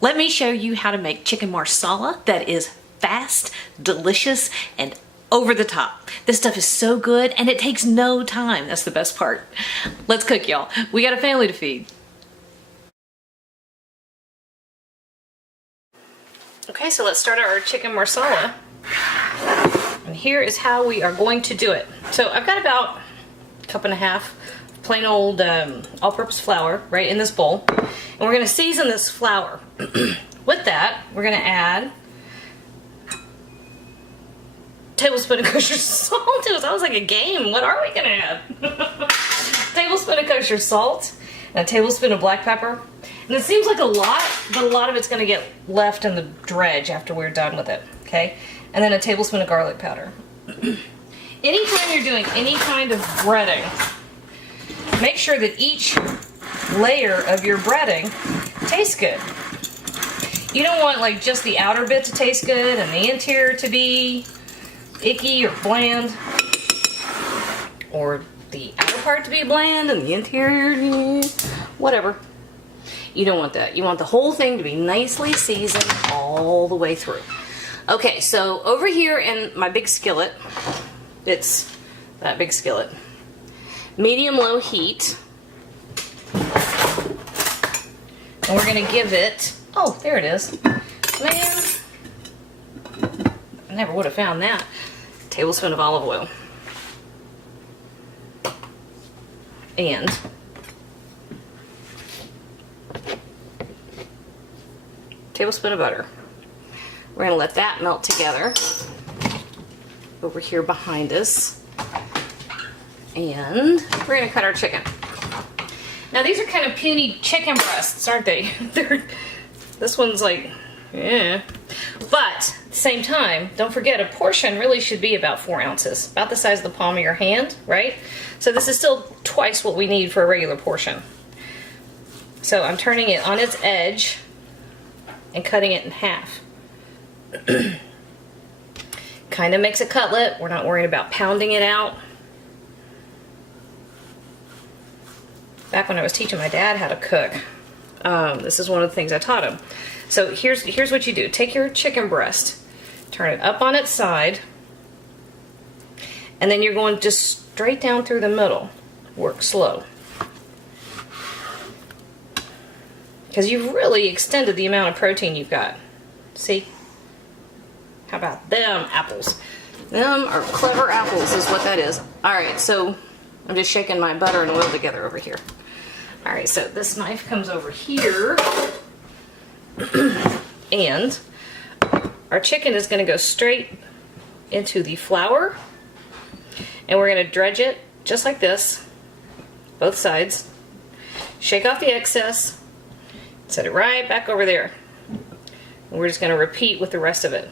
Let me show you how to make chicken marsala that is fast, delicious, and over the top. This stuff is so good and it takes no time. That's the best part. Let's cook, y'all. We got a family to feed. Okay, so let's start our chicken marsala. And here is how we are going to do it. So I've got about a cup and a half plain old all-purpose flour right in this bowl. And we're going to season this flour. With that, we're going to add a tablespoon of kosher salt. It sounds like a game. What are we going to add? Tablespoon of kosher salt and a tablespoon of black pepper. And it seems like a lot, but a lot of it's going to get left in the dredge after we're done with it. Okay? And then a tablespoon of garlic powder. Anytime you're doing any kind of breading, make sure that each layer of your breading tastes good. You don't want like just the outer bit to taste good and the interior to be icky or bland, or the outer part to be bland and the interior whatever. You don't want that. You want the whole thing to be nicely seasoned all the way through. Okay, so over here in my big skillet, it's that big skillet, medium-low heat. And we're going to give it, oh, there it is. Man, I never would have found that. A tablespoon of olive oil. And a tablespoon of butter. We're going to let that melt together over here behind us. And we're going to cut our chicken. Now these are kind of puny chicken breasts, aren't they? This one's like, yeah. But at the same time, don't forget a portion really should be about 4 ounces. About the size of the palm of your hand, right? So this is still twice what we need for a regular portion. So I'm turning it on its edge and cutting it in half. Kind of makes a cutlet. We're not worried about pounding it out. Back when I was teaching my dad how to cook, this is one of the things I taught him. So here's what you do. Take your chicken breast, turn it up on its side, and then you're going just straight down through the middle. Work slow. Because you've really extended the amount of protein you've got. See? How about them apples? Them are clever apples is what that is. Alright, so I'm just shaking my butter and oil together over here. Alright, so this knife comes over here. And our chicken is going to go straight into the flour. And we're going to dredge it just like this. Both sides. Shake off the excess. Set it right back over there. And we're just going to repeat with the rest of it.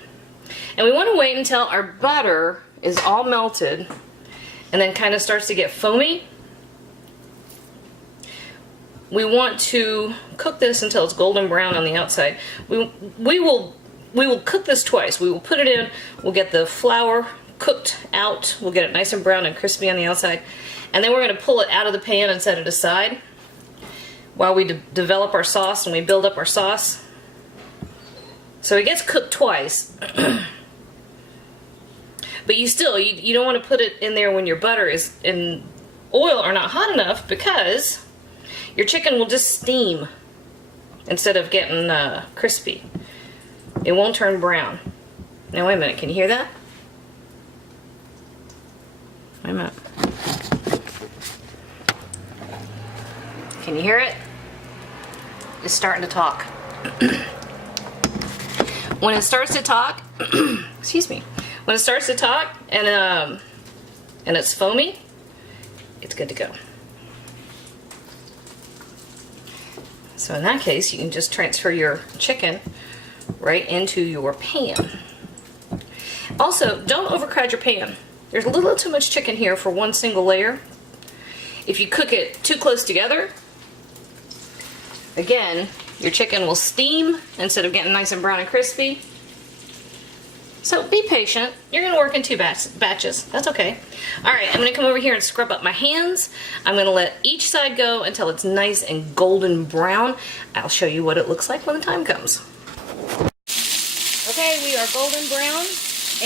And we want to wait until our butter is all melted and then kind of starts to get foamy. We want to cook this until it's golden brown on the outside. We will cook this twice. We will put it in, we'll get the flour cooked out, we'll get it nice and brown and crispy on the outside, and then we're going to pull it out of the pan and set it aside while we develop our sauce and we build up our sauce. So it gets cooked twice. But you still, you don't want to put it in there when your butter is in oil or not hot enough, because your chicken will just steam instead of getting crispy. It won't turn brown. Now wait a minute, can you hear that? Wait a minute. Can you hear it? It's starting to talk. When it starts to talk, excuse me, when it starts to talk and it's foamy, it's good to go. So in that case, you can just transfer your chicken right into your pan. Also, don't overcrowd your pan. There's a little too much chicken here for one single layer. If you cook it too close together, again, your chicken will steam instead of getting nice and brown and crispy. So be patient. You're gonna work in 2 batches. That's okay. All right, I'm gonna come over here and scrub up my hands. I'm gonna let each side go until it's nice and golden brown. I'll show you what it looks like when the time comes. Okay, we are golden brown,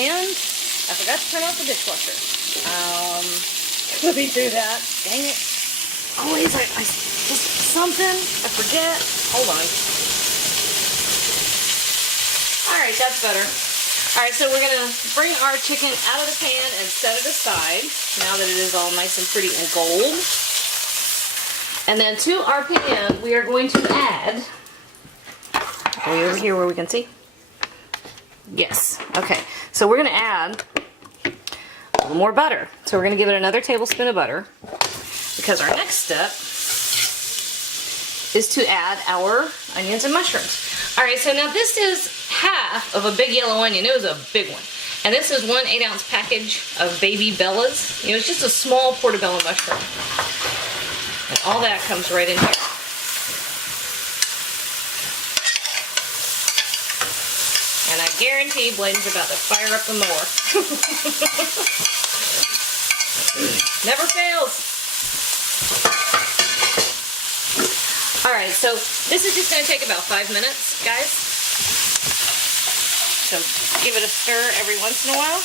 and I forgot to turn off the dishwasher. Let me do that. Dang it. Always, I just something, I forget. Hold on. All right, that's better. All right, so we're gonna bring our chicken out of the pan and set it aside, now that it is all nice and pretty and gold. And then to our pan, we are going to add, are we over here where we can see? Yes, okay. So we're gonna add a little more butter. So we're gonna give it another tablespoon of butter, because our next step is to add our onions and mushrooms. All right, so now this is half of a big yellow onion. It was a big one. And this is 1 8-ounce package of baby bellas. You know, it's just a small portobello mushroom. And all that comes right in here. And I guarantee Bladen's about to fire up the mower. Never fails. All right, so this is just gonna take about 5 minutes, guys. So give it a stir every once in a while.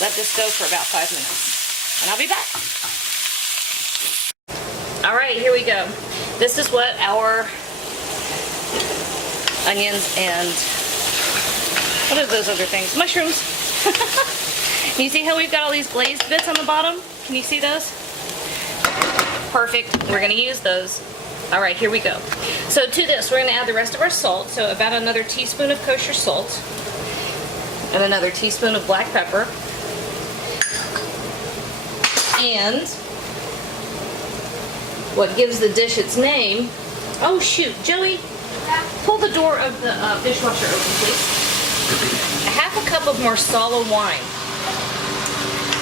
Let this go for about 5 minutes, and I'll be back. All right, here we go. This is what our onions and, what are those other things? Mushrooms. You see how we've got all these glazed bits on the bottom? Can you see those? Perfect, we're gonna use those. All right, here we go. So to this, we're gonna add the rest of our salt. So about another teaspoon of kosher salt and another teaspoon of black pepper. And what gives the dish its name, oh shoot, Joey, pull the door of the dishwasher open, please. A half a cup of Marsala wine,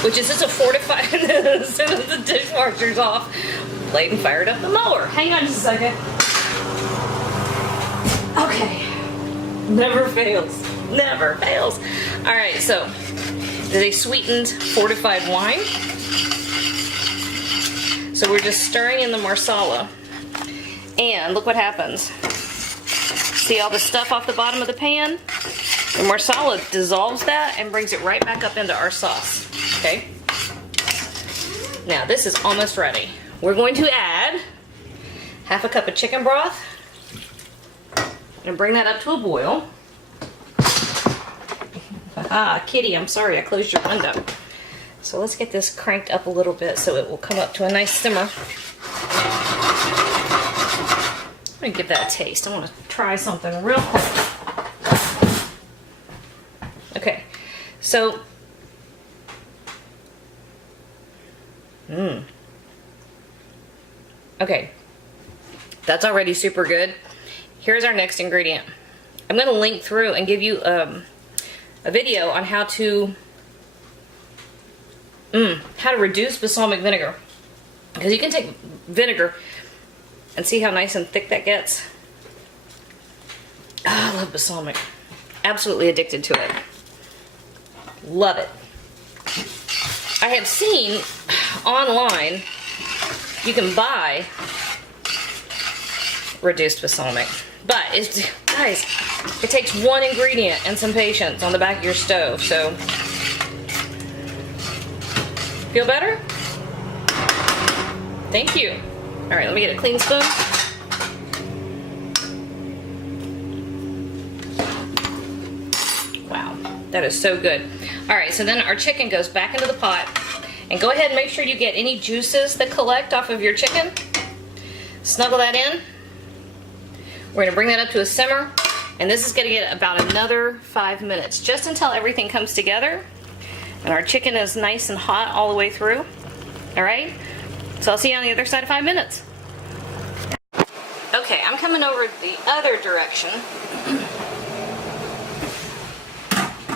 which is just a fortified, as soon as the dishwasher's off, Bladen fired up the mower. Hang on just a second. Okay. Never fails. Never fails. All right, so this is a sweetened fortified wine. So we're just stirring in the Marsala. And look what happens. See all the stuff off the bottom of the pan? The Marsala dissolves that and brings it right back up into our sauce. Okay? Now this is almost ready. We're going to add half a cup of chicken broth and bring that up to a boil. Ah, kitty, I'm sorry, I closed your window. So let's get this cranked up a little bit so it will come up to a nice simmer. I'm gonna give that a taste. I want to try something real quick. Okay, so, okay, that's already super good. Here's our next ingredient. I'm going to link through and give you a video on how to reduce balsamic vinegar. Because you can take vinegar and see how nice and thick that gets. Oh, I love balsamic. Absolutely addicted to it. Love it. I have seen online you can buy reduced balsamic, but it's, guys, it takes 1 ingredient and some patience on the back of your stove. So feel better? Thank you. All right, let me get a clean spoon. Wow, that is so good. All right, so then our chicken goes back into the pot. And go ahead and make sure you get any juices that collect off of your chicken. Snuggle that in. We're gonna bring that up to a simmer. And this is gonna get about another 5 minutes, just until everything comes together. And our chicken is nice and hot all the way through. All right? So I'll see you on the other side of 5 minutes. Okay, I'm coming over the other direction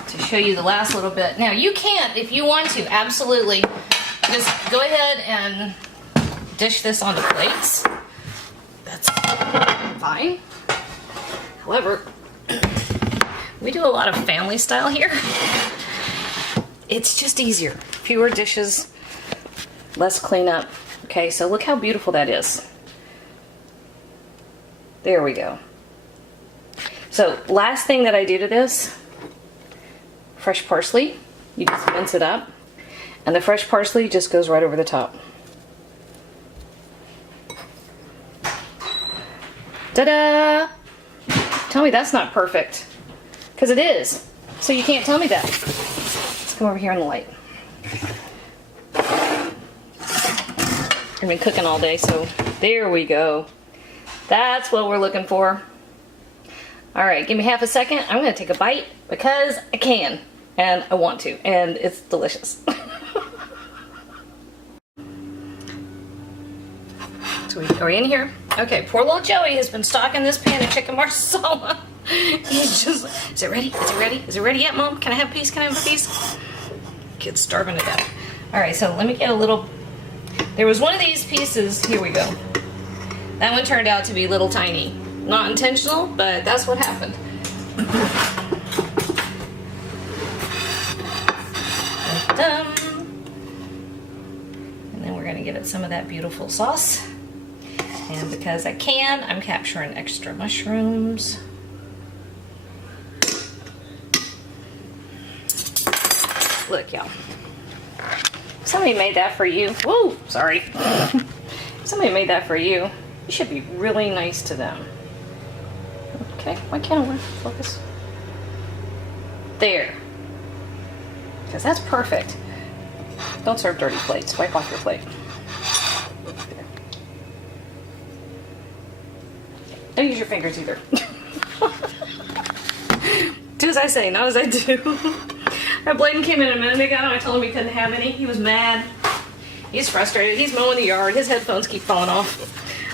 to show you the last little bit. Now you can't, if you want to, absolutely, just go ahead and dish this onto plates. That's fine. However, We do a lot of family style here. It's just easier. Fewer dishes, less cleanup. Okay, so look how beautiful that is. There we go. So last thing that I do to this, fresh parsley. You just mince it up, and the fresh parsley just goes right over the top. Ta-da! Tell me that's not perfect, because it is. So you can't tell me that. Let's come over here in the light. I've been cooking all day, so there we go. That's what we're looking for. All right, give me half a second. I'm gonna take a bite because I can, and I want to, and it's delicious. So are we in here? Okay, poor little Joey has been stocking this pan of chicken marsala. He's just, is it ready? Is it ready? Is it ready yet, Mom? Can I have a piece? Can I have a piece? Kid's starving to death. All right, so let me get a little, there was one of these pieces, here we go. That one turned out to be little tiny. Not intentional, but that's what happened. Done. And then we're gonna give it some of that beautiful sauce. And because I can, I'm capturing extra mushrooms. Look, y'all. Somebody made that for you. Whoa, sorry. Somebody made that for you. You should be really nice to them. Okay, why can't I focus? There. Because that's perfect. Don't serve dirty plates. Wipe off your plate. There. Don't use your fingers either. Do as I say, not as I do. Bladen came in a minute ago and I told him he couldn't have any. He was mad. He's frustrated. He's mowing the yard. His headphones keep falling off.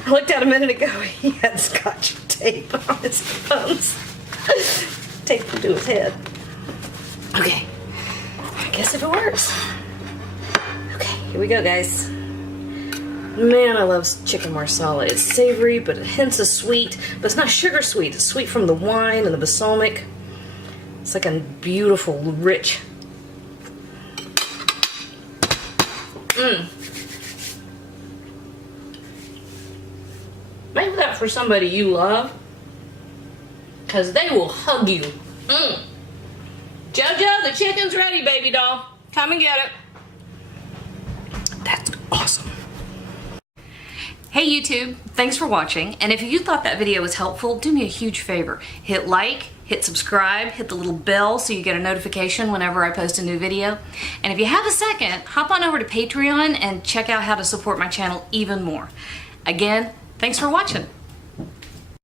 I looked at a minute ago. He had scotch tape on his headphones. Tape to his head. Okay. I guess if it works. Okay, here we go, guys. Man, I love chicken marsala. It's savory, but it hints of sweet. But it's not sugar sweet. It's sweet from the wine and the balsamic. It's like a beautiful, rich. Make that for somebody you love, because they will hug you. Jojo, the chicken's ready, baby doll. Come and get it. That's awesome. Hey YouTube, thanks for watching. And if you thought that video was helpful, do me a huge favor. Hit like, hit subscribe, hit the little bell so you get a notification whenever I post a new video. And if you have a second, hop on over to Patreon and check out how to support my channel even more. Again, thanks for watching.